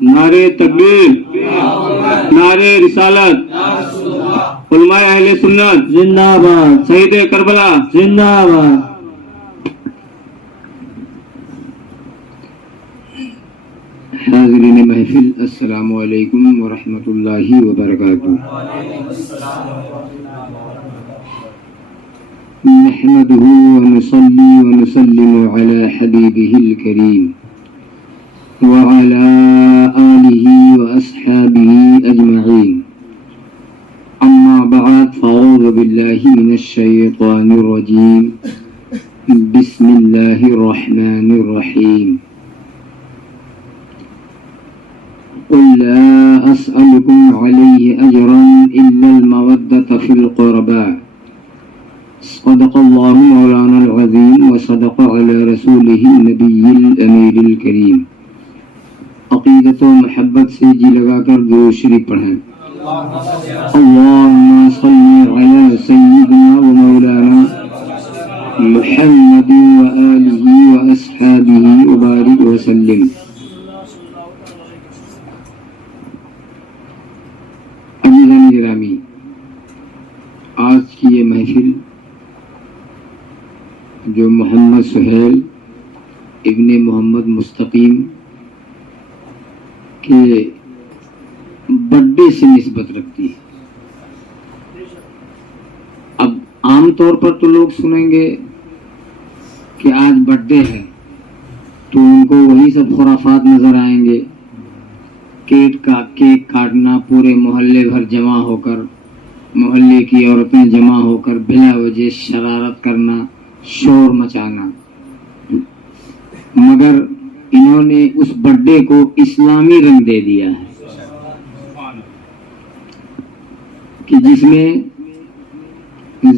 نعرے تکبیر، نعرے رسالت، علماء اہل سنت زندہ باد، شہید کربلا زندہ باد۔ حاضرین محفل، السلام علیکم ورحمۃ اللہ وبرکاتہ۔ نحمده ونصلي ونسلم على حبيبه الكريم وعلى آله وأصحابه أجمعين، أما بعد، فأعوذ بالله من الشيطان الرجيم، بسم الله الرحمن الرحيم۔ قل لا أسألكم عليه أجرا إلا المودة في القربى، صدق الله مولانا العظيم وصدق على رسوله النبي الأمير الكريم۔ عقیدت و محبت سے جی لگا کر درود شریف پڑھیں۔ اللهم صل على سيدنا ومولانا محمد وآله وأصحابه وبارك وسلم۔ عزیزان گرامی، آج کی یہ محفل جو محمد سہیل ابن محمد مستقیم کے برتھ ڈے سے نسبت رکھتی ہے۔ اب عام طور پر تو لوگ سنیں گے کہ آج برتھ ڈے ہے تو ان کو وہی سب خرافات نظر آئیں گے، کیک کاٹنا، پورے محلے بھر جمع ہو کر، محلے کی عورتیں جمع ہو کر بلا وجہ شرارت کرنا، شور مچانا۔ مگر انہوں نے اس برتھ ڈے کو اسلامی رنگ دے دیا ہے کہ جس میں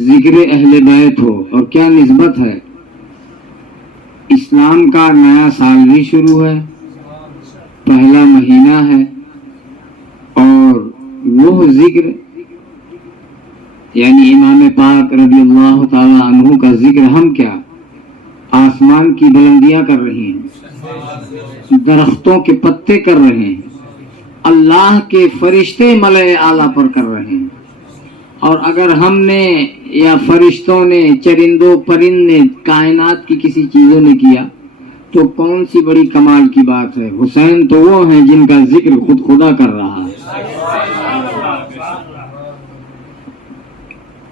ذکر اہل بیت ہو۔ اور کیا نسبت ہے، اسلام کا نیا سال بھی شروع ہے، پہلا مہینہ ہے، اور وہ ذکر یعنی امام پاک رضی اللہ تعالی عنہ کا ذکر ہم کیا آسمان کی بلندیاں کر رہے ہیں، درختوں کے پتے کر رہے ہیں، اللہ کے فرشتے ملأ اعلیٰ پر کر رہے ہیں۔ اور اگر ہم نے یا فرشتوں نے، چرندوں پرند نے، کائنات کی کسی چیزوں نے کیا تو کون سی بڑی کمال کی بات ہے۔ حسین تو وہ ہیں جن کا ذکر خود خدا کر رہا ہے،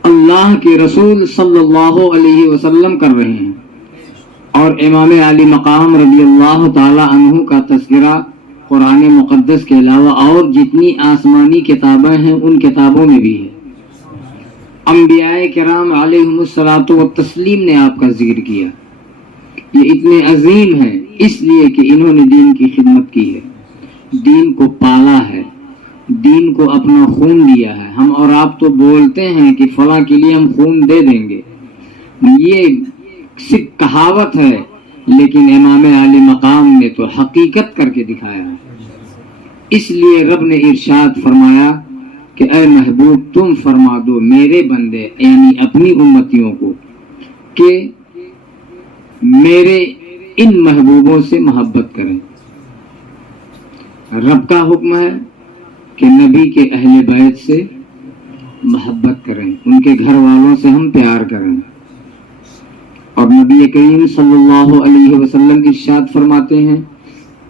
اللہ کے رسول صلی اللہ علیہ وسلم کر رہے ہیں۔ اور امام علی مقام رضی اللہ تعالی عنہ کا تذکرہ قرآن مقدس کے علاوہ اور جتنی آسمانی کتابیں ہیں ان کتابوں میں بھی ہے۔ انبیاء کرام علیہم الصلاۃ والتسلیم نے آپ کا ذکر کیا۔ یہ اتنے عظیم ہیں اس لیے کہ انہوں نے دین کی خدمت کی ہے، دین کو پالا ہے، دین کو اپنا خون دیا ہے۔ ہم اور آپ تو بولتے ہیں کہ فلاں کے لیے ہم خون دے دیں گے، یہ صرف کہاوت ہے، لیکن امام علی مقام نے تو حقیقت کر کے دکھایا ہے۔ اس لیے رب نے ارشاد فرمایا کہ اے محبوب تم فرما دو میرے بندے یعنی اپنی امتیوں کو کہ میرے ان محبوبوں سے محبت کریں۔ رب کا حکم ہے کہ نبی کے اہل بیت سے محبت کریں، ان کے گھر والوں سے ہم پیار کریں۔ اور نبی کریم صلی اللہ علیہ وسلم ارشاد فرماتے ہیں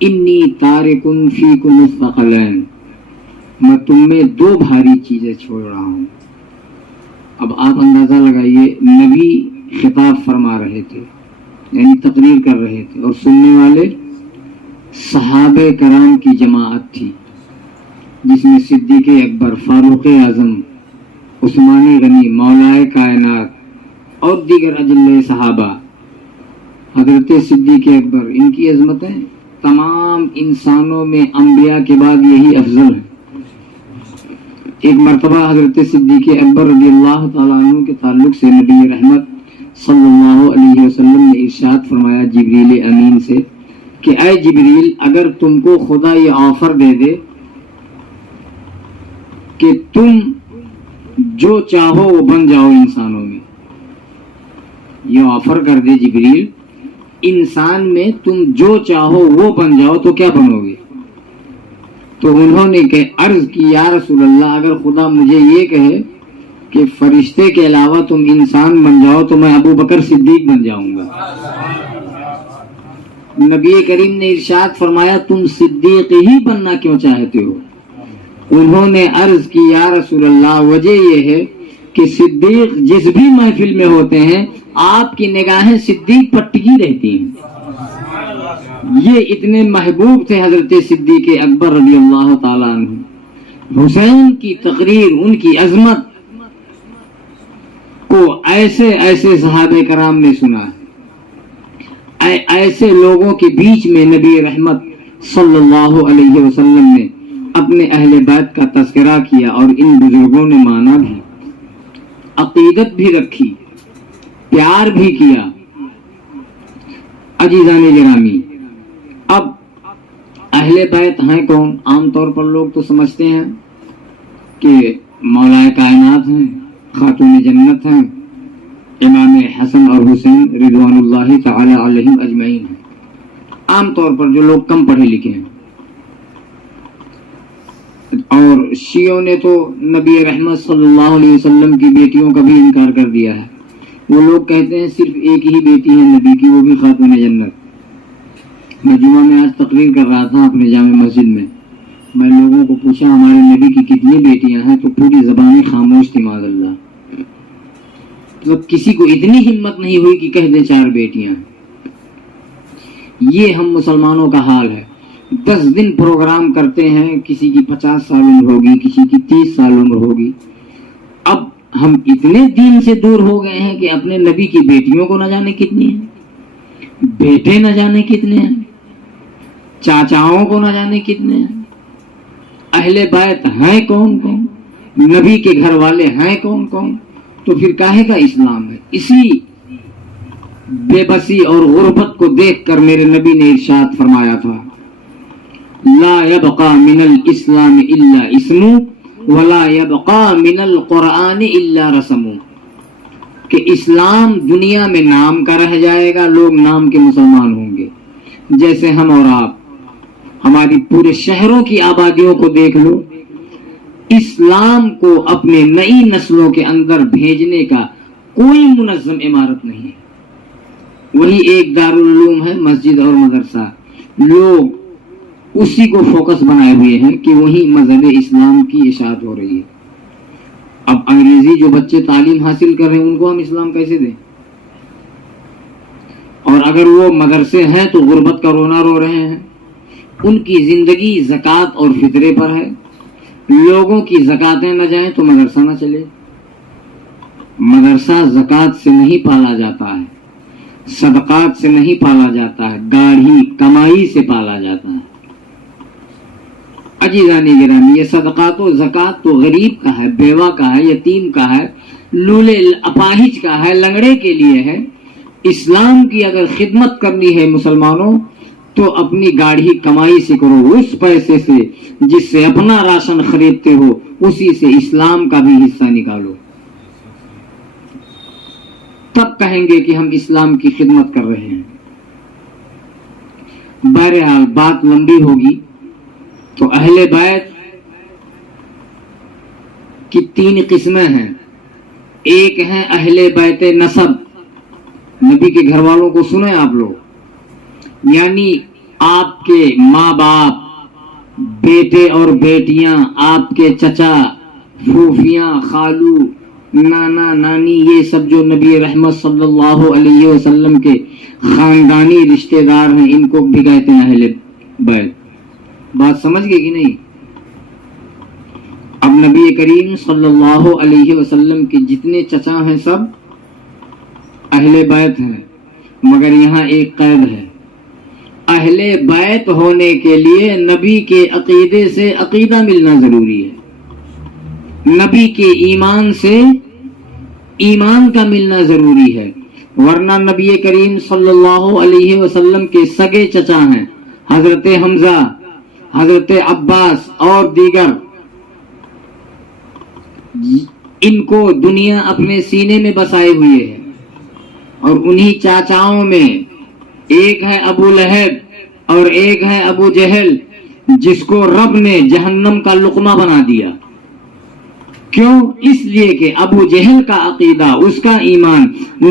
انی تارکن فیکم الثقلین، میں تم میں دو بھاری چیزیں چھوڑ رہا ہوں۔ اب آپ اندازہ لگائیے، نبی خطاب فرما رہے تھے یعنی تقریر کر رہے تھے، اور سننے والے صحابہ کرام کی جماعت تھی جس میں صدیق اکبر، فاروق اعظم، عثمان غنی، مولائے کائنات اور دیگر اجلے صحابہ۔ حضرت صدیق اکبر، ان کی عظمتیں تمام انسانوں میں انبیاء کے بعد یہی افضل ہے۔ ایک مرتبہ حضرت صدیق اکبر رضی اللہ تعالیٰ عنہ کے تعلق سے نبی رحمت صلی اللہ علیہ وسلم نے ارشاد فرمایا جبریل امین سے کہ اے جبریل، اگر تم کو خدا یہ آفر دے دے کہ تم جو چاہو وہ بن جاؤ انسانوں میں، یہ آفر کر دے جبریل انسان میں تم جو چاہو وہ بن جاؤ تو کیا بنو گے؟ تو انہوں نے کہ عرض کی یا رسول اللہ اگر خدا مجھے یہ کہے کہ فرشتے کے علاوہ تم انسان بن جاؤ تو میں ابو بکر صدیق بن جاؤں گا۔ نبی کریم نے ارشاد فرمایا تم صدیق ہی بننا کیوں چاہتے ہو؟ انہوں نے عرض کی یا رسول اللہ وجہ یہ ہے کہ صدیق جس بھی محفل میں ہوتے ہیں آپ کی نگاہیں صدیق پر ٹکی رہتی ہیں۔ یہ اتنے محبوب تھے حضرت صدیق اکبر رضی اللہ تعالیٰ عنہ۔ حسین کی تقریر، ان کی عظمت کو ایسے ایسے صحابہ کرام نے سنا، ایسے لوگوں کے بیچ میں نبی رحمت صلی اللہ علیہ وسلم نے اپنے اہل بیت کا تذکرہ کیا اور ان بزرگوں نے مانا بھی، عقیدت بھی رکھی، پیار بھی کیا۔ عزیزان گرامی، اب اہل بیت ہیں کون؟ عام طور پر لوگ تو سمجھتے ہیں کہ مولا کائنات ہیں، خاتون جنت ہیں، امام حسن اور حسین رضوان اللہ تعالی علیہم اجمعین ہیں۔ عام طور پر جو لوگ کم پڑھے لکھے ہیں، اور شیعوں نے تو نبی رحمت صلی اللہ علیہ وسلم کی بیٹیوں کا بھی انکار کر دیا ہے۔ وہ لوگ کہتے ہیں صرف ایک ہی بیٹی ہے نبی کی، وہ بھی خاتون جنت۔ میں جمعہ میں آج تقریر کر رہا تھا اپنے جامع مسجد میں لوگوں کو پوچھا ہمارے نبی کی کتنی بیٹیاں ہیں، تو پوری زبانیں خاموش تھی معاذ اللہ۔ مطلب کسی کو اتنی ہمت نہیں ہوئی کہ کہہ دے 4 بیٹیاں۔ یہ ہم مسلمانوں کا حال ہے، 10 دن پروگرام کرتے ہیں، کسی کی 50 سال عمر ہوگی، کسی کی 30 سال عمر ہوگی۔ اب ہم اتنے دین سے دور ہو گئے ہیں کہ اپنے نبی کی بیٹیوں کو نہ جانے کتنی ہیں، بیٹے نہ جانے کتنے ہیں، چاچاؤں کو نہ جانے کتنے ہیں۔ اہل بیت ہیں کون کون، نبی کے گھر والے ہیں کون کون، تو پھر کاہے کا اسلام ہے؟ اسی بے بسی اور غربت کو دیکھ کر میرے نبی نے ارشاد فرمایا تھا لا يبقى من الاسلام الا اسم ولا يبقى من القرآن الا رسم، کہ اسلام دنیا میں نام کا رہ جائے گا، لوگ نام کے مسلمان ہوں گے، جیسے ہم اور آپ۔ ہماری پورے شہروں کی آبادیوں کو دیکھ لو، اسلام کو اپنے نئی نسلوں کے اندر بھیجنے کا کوئی منظم عمارت نہیں ہے۔ وہی ایک دارالعلوم ہے، مسجد اور مدرسہ، لوگ اسی کو فوکس بنائے ہوئے ہیں کہ وہی مذہب اسلام کی اشاعت ہو رہی ہے۔ اب انگریزی جو بچے تعلیم حاصل کر رہے ہیں ان کو ہم اسلام کیسے دیں؟ اور اگر وہ مدرسے ہیں تو غربت کا رونا رو رہے ہیں، ان کی زندگی زکوٰۃ اور فطرے پر ہے۔ لوگوں کی زکاتیں نہ جائیں تو مدرسہ نہ چلے۔ مدرسہ زکوٰۃ سے نہیں پالا جاتا ہے، صدقات سے نہیں پالا جاتا ہے، گاڑھی کمائی سے پالا جاتا ہے۔ عزیزان گرامی، یہ صدقات و زکوٰۃ تو غریب کا ہے، بیوہ کا ہے، یتیم کا ہے، لولے اپاہج کا ہے، لنگڑے کے لیے ہے۔ اسلام کی اگر خدمت کرنی ہے مسلمانوں تو اپنی گاڑھی کمائی سے کرو، اس پیسے سے جس سے اپنا راشن خریدتے ہو اسی سے اسلام کا بھی حصہ نکالو، تب کہیں گے کہ ہم اسلام کی خدمت کر رہے ہیں۔ بہرحال بات لمبی ہوگی، تو اہل بیت کی 3 قسمیں ہیں۔ ایک ہیں اہل بیت نسب، نبی کے گھر والوں کو سنیں آپ لوگ، یعنی آپ کے ماں باپ، بیٹے اور بیٹیاں، آپ کے چچا، پھوپھیاں، خالو، نانا نانی، یہ سب جو نبی رحمت صلی اللہ علیہ وسلم کے خاندانی رشتہ دار ہیں، ان کو بھی کہتے ہیں اہل بیت۔ بات سمجھ گئے کہ نہیں؟ اب نبی کریم صلی اللہ علیہ وسلم کے جتنے چچا ہیں سب اہل بیت ہیں، مگر یہاں ایک قید ہے، اہل بیت ہونے کے لیے نبی کے عقیدے سے عقیدہ ملنا ضروری ہے، نبی کے ایمان سے ایمان کا ملنا ضروری ہے، ورنہ نبی کریم صلی اللہ علیہ وسلم کے سگے چچا ہیں حضرت حمزہ، حضرت عباس اور دیگر، ان کو دنیا اپنے سینے میں بسائے ہوئے ہے، اور انہی چاچاؤں میں ایک ہے ابو لہب اور ایک ہے ابو جہل، جس کو رب نے جہنم کا لقمہ بنا دیا۔ کیوں؟ اس لیے کہ ابو جہل کا عقیدہ، اس کا ایمان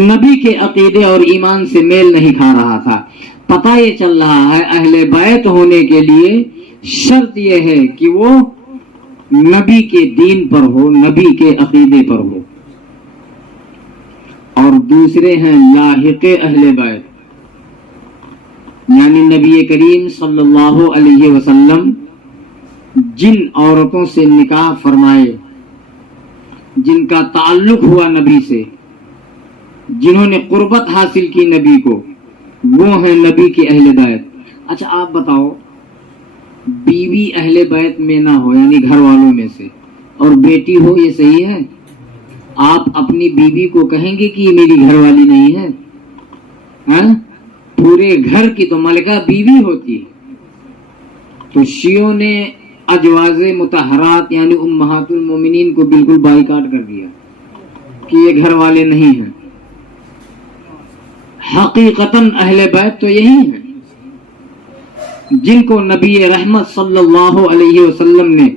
نبی کے عقیدے اور ایمان سے میل نہیں کھا رہا تھا۔ پتہ یہ چل رہا ہے اہل بیت ہونے کے لیے شرط یہ ہے کہ وہ نبی کے دین پر ہو، نبی کے عقیدے پر ہو۔ اور دوسرے ہیں لاحق اہل بیت، یعنی نبی کریم صلی اللہ علیہ وسلم جن عورتوں سے نکاح فرمائے، جن کا تعلق ہوا نبی سے، جنہوں نے قربت حاصل کی نبی کو، وہ ہیں نبی کے اہل بیت۔ اچھا آپ بتاؤ، بیوی اہل بیت میں نہ ہو یعنی گھر والوں میں سے، اور بیٹی ہو، یہ صحیح ہے؟ آپ اپنی بیوی کو کہیں گے کہ یہ میری گھر والی نہیں ہے؟ ہاں؟ پورے گھر کی تو ملکہ بیوی ہوتی ہے۔ تو شیعوں نے ازواج مطہرات یعنی امہات المومنین کو بالکل بائیکاٹ کر دیا کہ یہ گھر والے نہیں ہیں۔ حقیقتاً اہل بیت تو یہی ہیں جن کو نبی رحمت صلی اللہ علیہ وسلم نے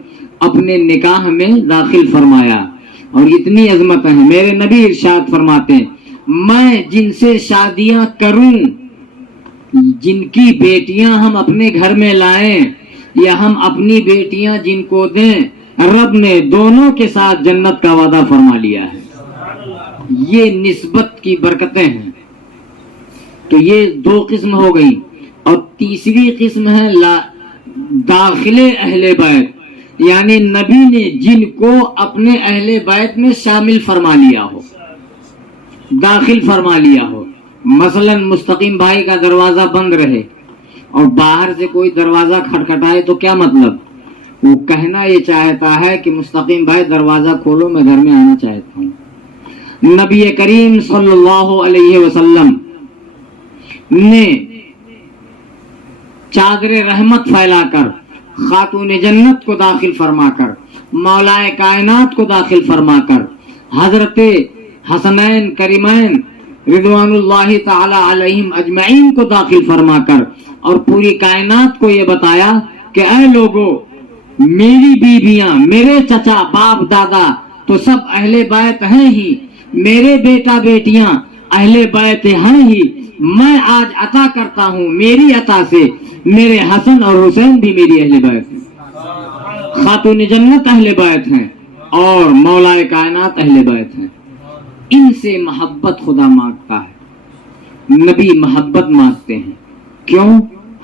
اپنے نکاح میں داخل فرمایا، اور اتنی عظمت ہے۔ میرے نبی ارشاد فرماتے ہیں، میں جن سے شادیاں کروں، جن کی بیٹیاں ہم اپنے گھر میں لائیں یا ہم اپنی بیٹیاں جن کو دیں، رب نے دونوں کے ساتھ جنت کا وعدہ فرما لیا ہے۔ یہ نسبت کی برکتیں ہیں۔ تو یہ دو قسم ہو گئی، اور تیسری قسم ہے داخل اہل بیت، یعنی نبی نے جن کو اپنے اہل بیت میں شامل فرما لیا ہو، داخل فرما لیا ہو۔ مثلا مستقیم بھائی کا دروازہ بند رہے اور باہر سے کوئی دروازہ کھٹکھٹائے تو کیا مطلب؟ وہ کہنا یہ چاہتا ہے کہ مستقیم بھائی دروازہ کھولو، میں گھر میں آنا چاہتا ہوں۔ نبی کریم صلی اللہ علیہ وسلم نے چادر رحمت پھیلا کر خاتون جنت کو داخل فرما کر، مولا کائنات کو داخل فرما کر، حضرت حسنین کریمین رضوان اللہ تعالی علیہم اجمعین کو داخل فرما کر، اور پوری کائنات کو یہ بتایا کہ اے لوگو، میری بیویاں، میرے چچا باپ دادا تو سب اہل بیت ہیں ہی، میرے بیٹا بیٹیاں اہل بیت ہیں ہی، میں آج عطا کرتا ہوں میری عطا سے میرے حسن اور حسین بھی میری اہل بیت ہیں، خاتون جنت اہل بیت ہیں، اور مولا کائنات اہل بیت ہیں۔ ان سے محبت خدا مانگتا ہے، نبی محبت مانگتے ہیں۔ کیوں؟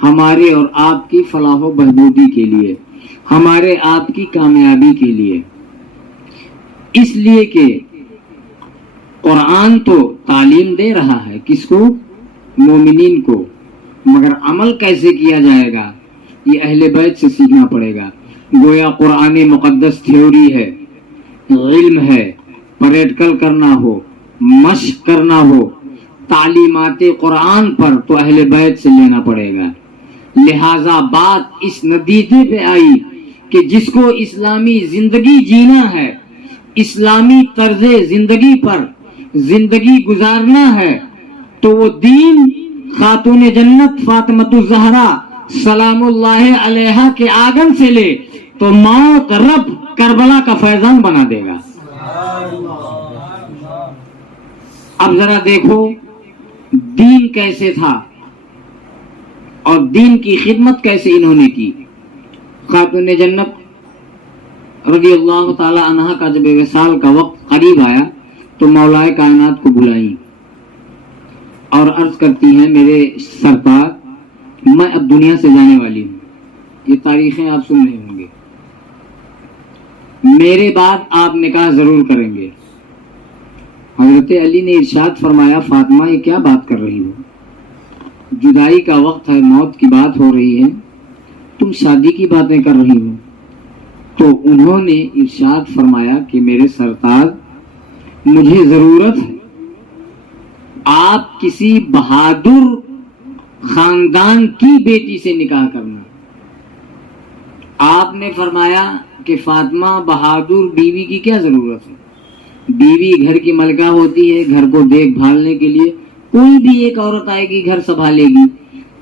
ہمارے اور آپ کی فلاح و بہبودی کے لیے، ہمارے آپ کی کامیابی کے لیے۔ اس لیے کہ قرآن تو تعلیم دے رہا ہے، کس کو؟ مومنین کو، مگر عمل کیسے کیا جائے گا یہ اہل بیت سے سیکھنا پڑے گا۔ گویا قرآن مقدس تھیوری ہے، علم ہے، پریکٹیکل کرنا ہو، مشق کرنا ہو، تعلیمات قرآن پر تو اہل بیت سے لینا پڑے گا۔ لہذا بات اس نتیجے پہ آئی کہ جس کو اسلامی زندگی جینا ہے، اسلامی طرز زندگی پر زندگی گزارنا ہے، تو وہ دین خاتون جنت فاطمۃ الزہرا سلام اللہ علیہا کے آنگن سے لے تو موت رب کربلا کا فیضان بنا دے گا۔ اب ذرا دیکھو دین کیسے تھا اور دین کی خدمت کیسے انہوں نے کی۔ خاتون جنت رضی اللہ تعالی عنہا کا جب وصال کا وقت قریب آیا تو مولا کائنات کو بلائیں اور عرض کرتی ہیں، میرے سرتاج، میں اب دنیا سے جانے والی ہوں، یہ تاریخیں آپ سن رہے ہوں گے، میرے بعد آپ نکاح ضرور کریں گے۔ حضرت علی نے ارشاد فرمایا، فاطمہ یہ کیا بات کر رہی ہو؟ جدائی کا وقت ہے، موت کی بات ہو رہی ہے، تم شادی کی باتیں کر رہی ہو؟ تو انہوں نے ارشاد فرمایا کہ میرے سرتاج، مجھے ضرورت ہے آپ کسی بہادر خاندان کی بیٹی سے نکاح کرنا۔ آپ نے فرمایا کہ فاطمہ، بہادر بیوی کی کیا ضرورت ہے؟ بیوی گھر کی ملکہ ہوتی ہے، گھر کو دیکھ بھالنے کے لیے کوئی بھی ایک عورت آئے گی گھر سنبھالے گی.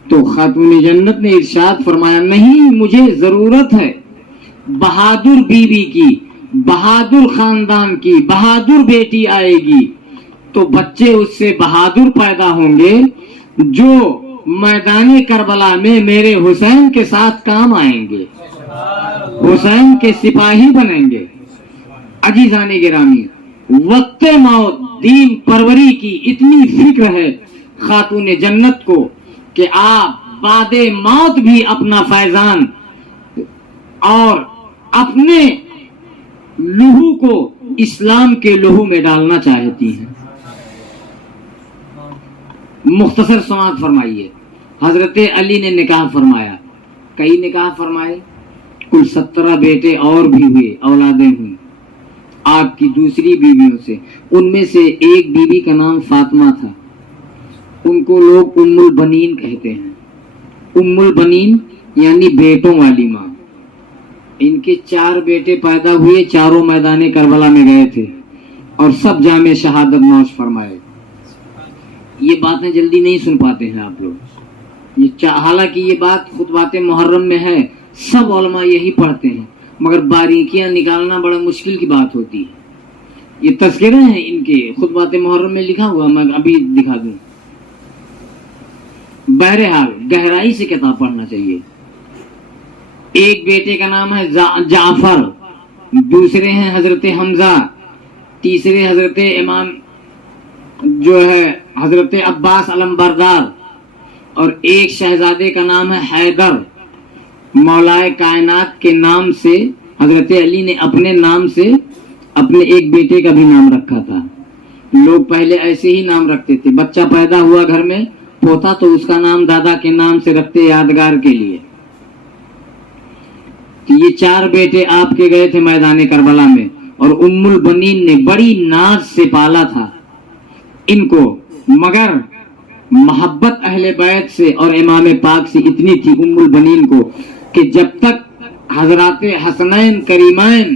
تو خاتون جنت نے ارشاد فرمایا نہیں، مجھے ضرورت ہے بہادر بیوی کی، بہادر خاندان کی، بہادر بیٹی آئے گی تو بچے اس سے بہادر پیدا ہوں گے جو میدان کربلا میں میرے حسین کے ساتھ کام آئیں گے، حسین کے سپاہی بنیں گے. عزیزان گرامی، وقت موت دین پروری کی اتنی فکر ہے خاتون جنت کو کہ آپ بعد موت بھی اپنا فیضان اور اپنے لہو کو اسلام کے لہو میں ڈالنا چاہتی ہیں. مختصر سماعت فرمائیے. حضرت علی نے نکاح فرمایا، کئی نکاح فرمائے، کل 17 بیٹے اور بھی ہوئے، اولادیں ہوئی آپ کی دوسری بیویوں سے. ان میں سے ایک بیوی کا نام فاطمہ تھا، ان کو لوگ ام البنین کہتے ہیں. ام البنین یعنی بیٹوں والی ماں. ان کے 4 بیٹے پیدا ہوئے، چاروں میدان کربلا میں گئے تھے اور سب جامع شہادت نوش فرمائے. یہ باتیں جلدی نہیں سن پاتے ہیں آپ لوگ. حالانکہ یہ بات خطبات محرم میں ہے، سب علماء یہی پڑھتے ہیں، مگر باریکیاں نکالنا بڑا مشکل کی بات ہوتی ہے. یہ تذکرے ہیں ان کے خطبات محرم میں لکھا ہوا، میں ابھی دکھا دوں. بہرحال گہرائی سے کتاب پڑھنا چاہیے. ایک بیٹے کا نام ہے جعفر، دوسرے ہیں حضرت حمزہ، تیسرے حضرت امام جو ہے حضرت عباس علم بردار، اور ایک شہزادے کا نام ہے حیدر. مولائے کائنات کے نام سے حضرت علی نے اپنے نام سے اپنے ایک بیٹے کا بھی نام رکھا تھا. لوگ پہلے ایسے ہی نام رکھتے تھے، بچہ پیدا ہوا گھر میں پوتا تو اس کا نام دادا کے نام سے رکھتے یادگار کے لیے. یہ 4 بیٹے آپ کے گئے تھے میدان کربلا میں، اور ام البنین نے بڑی ناز سے پالا تھا ان کو، مگر محبت اہل بیت سے اور امام پاک سے اتنی تھی ام البنین کو کہ جب تک حضرات حسنین کریمین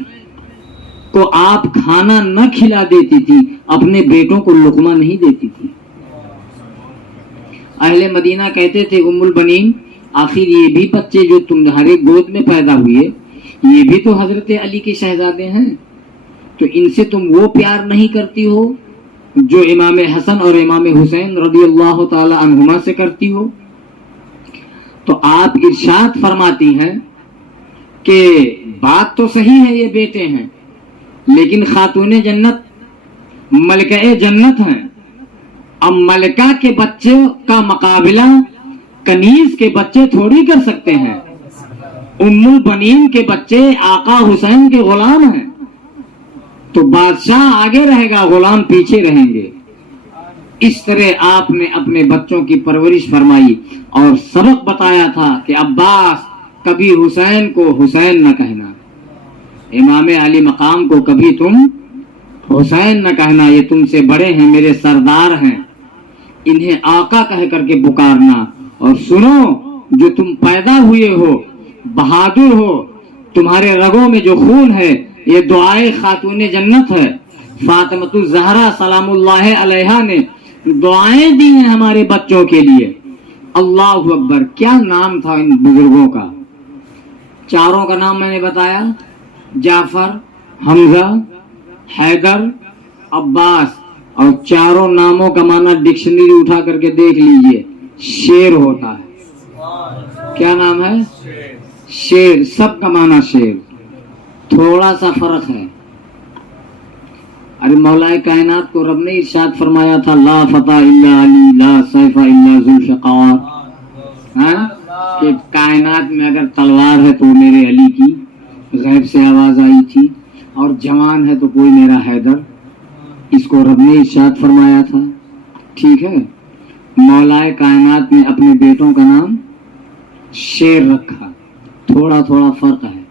کو آپ کھانا نہ کھلا دیتی تھی اپنے بیٹوں کو لقمہ نہیں دیتی تھی. اہل مدینہ کہتے تھے ام البنین آخر یہ بھی بچے جو تمہارے گود میں پیدا ہوئے یہ بھی تو حضرت علی کے شہزادے ہیں، تو ان سے تم وہ پیار نہیں کرتی ہو جو امام حسن اور امام حسین رضی اللہ تعالی عنہما سے کرتی ہو. تو آپ ارشاد فرماتی ہیں کہ بات تو صحیح ہے، یہ بیٹے ہیں، لیکن خاتون جنت ملکہ جنت ہیں. اب ملکہ کے بچے کا مقابلہ کنیز کے بچے تھوڑی کر سکتے ہیں. ام البنین کے بچے آقا حسین کے غلام ہیں، تو بادشاہ آگے رہے گا، غلام پیچھے رہیں گے. اس طرح آپ نے اپنے بچوں کی پرورش فرمائی اور سبق بتایا تھا کہ عباس کبھی حسین کو حسین نہ کہنا، امام علی مقام کو کبھی تم حسین نہ کہنا، یہ تم سے بڑے ہیں، میرے سردار ہیں، انہیں آقا کہہ کر کے پکارنا. اور سنو، جو تم پیدا ہوئے ہو بہادر ہو، تمہارے رگوں میں جو خون ہے یہ دعائے خاتون جنت ہے. فاطمۃ الزہرا سلام اللہ علیہا نے دعائیں دی ہیں ہمارے بچوں کے لیے. اللہ اکبر. کیا نام تھا ان بزرگوں کا؟ 4 کا نام میں نے بتایا، جعفر، حمزہ، حیدر، عباس، اور 4 ناموں کا معنی ڈکشنری اٹھا کر کے دیکھ لیجئے، شیر ہوتا ہے. کیا نام ہے؟ شیر. سب کا معنی شیر. تھوڑا سا فرق ہے. ارے مولا کائنات کو رب نے ارشاد فرمایا تھا لا فتح الا علی لا سیف الا ذوالفقار، کہ کائنات میں اگر تلوار ہے تو میرے علی کی، غیب سے آواز آئی تھی، اور جوان ہے تو کوئی میرا حیدر. اس کو رب نے ارشاد فرمایا تھا. ٹھیک ہے، مولا کائنات نے اپنے بیٹوں کا نام شیر رکھا. تھوڑا تھوڑا فرق ہے،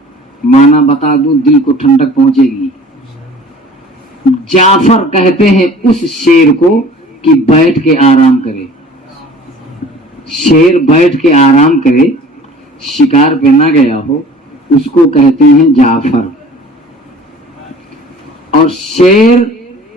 معنی بتا دوں دل کو ٹھنڈک پہنچے گی. جعفر کہتے ہیں اس شیر کو کہ بیٹھ کے آرام کرے. شیر بیٹھ کے آرام کرے، شکار پہ نہ گیا ہو، اس کو کہتے ہیں جعفر. اور شیر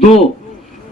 2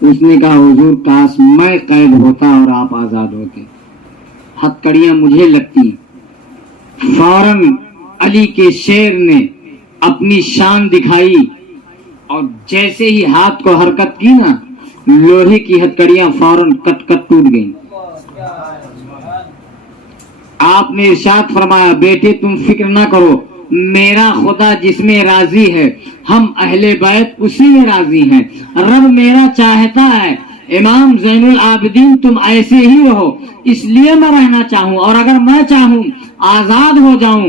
اس نے کہا حضور کاش میں قید ہوتا اور آپ آزاد ہوتے، ہتھکڑیاں مجھے لگتی۔ فوراً علی کے شیر نے اپنی شان دکھائی اور جیسے ہی ہاتھ کو حرکت کی نا، لوہے کی ہتھکڑیاں فوراً کٹ کٹ ٹوٹ گئیں۔ آپ نے ارشاد فرمایا بیٹے تم فکر نہ کرو، میرا خدا جس میں راضی ہے ہم اہل بیت اسی میں راضی ہیں، رب میرا چاہتا ہے امام زین العابدین تم ایسے ہی رہو، اس لیے میں رہنا چاہوں، اور اگر میں چاہوں آزاد ہو جاؤں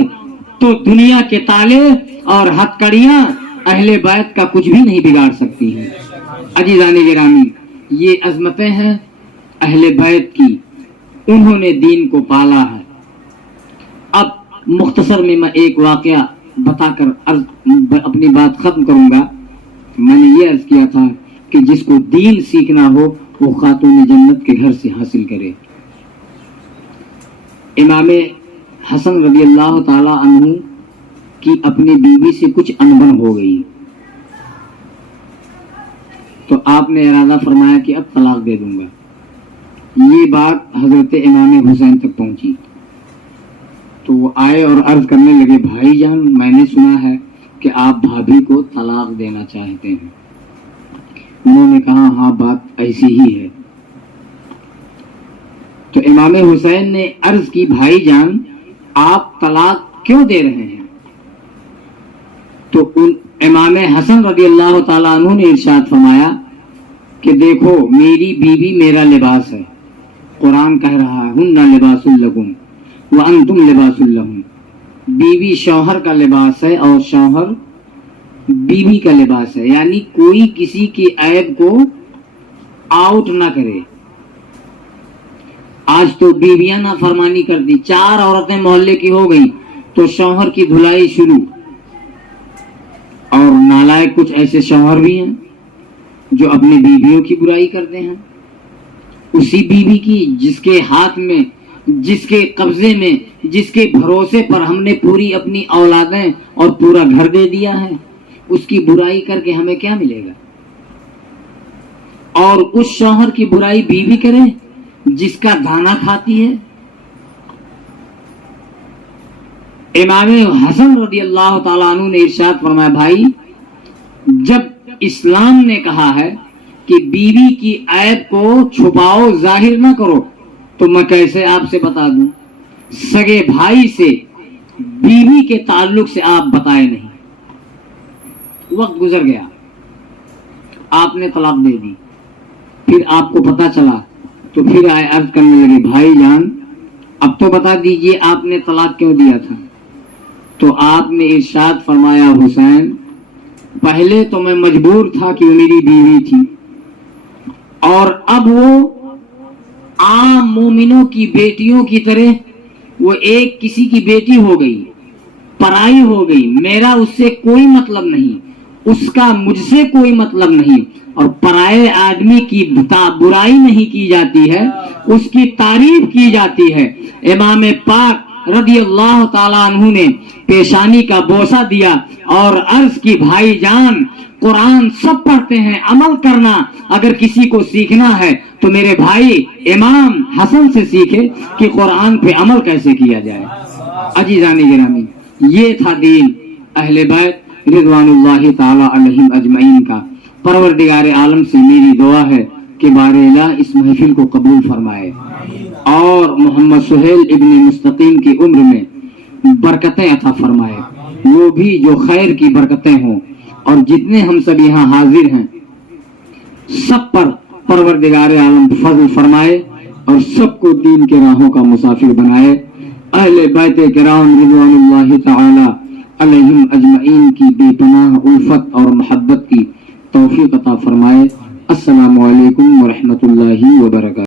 تو دنیا کے تالے اور ہتھکڑیاں اہل بیت کا کچھ بھی نہیں بگاڑ سکتی ہیں۔ عزیزان گرامی، یہ عظمتیں ہیں اہل بیت کی، انہوں نے دین کو پالا ہے۔ اب مختصر میں ایک واقعہ بتا کر اپنی بات ختم کروں گا۔ میں نے یہ عرض کیا تھا کہ جس کو دین سیکھنا ہو وہ خاتون جنت کے گھر سے حاصل کرے۔ امام حسن رضی اللہ تعالی عنہ کی اپنی بیوی سے کچھ انبن ہو گئی تو آپ نے ارادہ فرمایا کہ اب طلاق دے دوں گا۔ یہ بات حضرت امام حسین تک پہنچی تو وہ آئے اور عرض کرنے لگے بھائی جان میں نے سنا ہے کہ آپ بھابھی کو طلاق دینا چاہتے ہیں۔ انہوں نے کہا ہاں بات ایسی ہی ہے۔ تو امام حسین نے عرض کی بھائی جان آپ طلاق کیوں دے رہے ہیں؟ تو امام حسن رضی اللہ تعالیٰ عنہ نے ارشاد فرمایا کہ دیکھو میری بیوی میرا لباس ہے، قرآن کہہ رہا ہے ہن لباس لکم وانتم لباس لہم، بیوی شوہر کا لباس ہے اور شوہر بیوی کا لباس ہے، یعنی کوئی کسی کی عیب کو آؤٹ نہ کرے۔ آج تو بیویاں نافرمانی کر دی، 4 عورتیں محلے کی ہو گئی تو شوہر کی دھلائی شروع، اور نالائق کچھ ایسے شوہر بھی ہیں جو اپنی بیویوں کی برائی کرتے ہیں، اسی بیوی کی جس کے ہاتھ میں، جس کے قبضے میں، جس کے بھروسے پر ہم نے پوری اپنی اولادیں اور پورا گھر دے دیا ہے، اس کی برائی کر کے ہمیں کیا ملے گا؟ اور اس شوہر کی برائی بیوی کرے جس کا دانا کھاتی ہے۔ امام حسن رضی اللہ تعالیٰ عنہ نے ارشاد فرمایا بھائی جب اسلام نے کہا ہے کہ بیوی کی عیب کو چھپاؤ، ظاہر نہ کرو، تو میں کیسے آپ سے بتا دوں؟ سگے بھائی سے بیوی کے تعلق سے آپ بتائے نہیں، وقت گزر گیا، آپ نے طلاق دے دی، پھر آپ کو پتا چلا تو پھر آئے عرض کرنے لگے بھائی جان اب تو بتا دیجئے آپ نے طلاق کیوں دیا تھا؟ تو آپ نے ارشاد فرمایا حسین پہلے تو میں مجبور تھا کہ وہ میری بیوی تھی، اور اب وہ عام مومنوں کی بیٹیوں کی طرح وہ ایک کسی کی بیٹی ہو گئی، پرائی ہو گئی، میرا اس سے کوئی مطلب نہیں، اس کا مجھ سے کوئی مطلب نہیں، اور پرائے آدمی کی برائی نہیں کی جاتی ہے، اس کی تعریف کی جاتی ہے۔ امام پاک رضی اللہ تعالیٰ عنہ نے پیشانی کا بوسہ دیا اور عرض کی بھائی جان قرآن سب پڑھتے ہیں، عمل کرنا اگر کسی کو سیکھنا ہے تو میرے بھائی امام حسن سے سیکھے کہ قرآن پہ عمل کیسے کیا جائے۔ عزیزان گرامی، یہ تھا دین اہل بیت رضوان اللہ تعالی علیہم اجمعین کا۔ پروردگار عالم سے میری دعا ہے کہ بار الہ اس محفل کو قبول فرمائے اور محمد سہیل ابن مستقیم کی عمر میں برکتیں عطا فرمائے، وہ بھی جو خیر کی برکتیں ہوں، اور جتنے ہم سب یہاں حاضر ہیں سب پر پروردگار عالم فضل فرمائے اور سب کو دین کے راہوں کا مسافر بنائے۔ اہل بیت کرام رضوان اللہ تعالی علیہم اجمعین کی بے پناہ الفت اور محبت کی توفیق عطا فرمائے۔ السلام علیکم ورحمۃ اللہ وبرکاتہ۔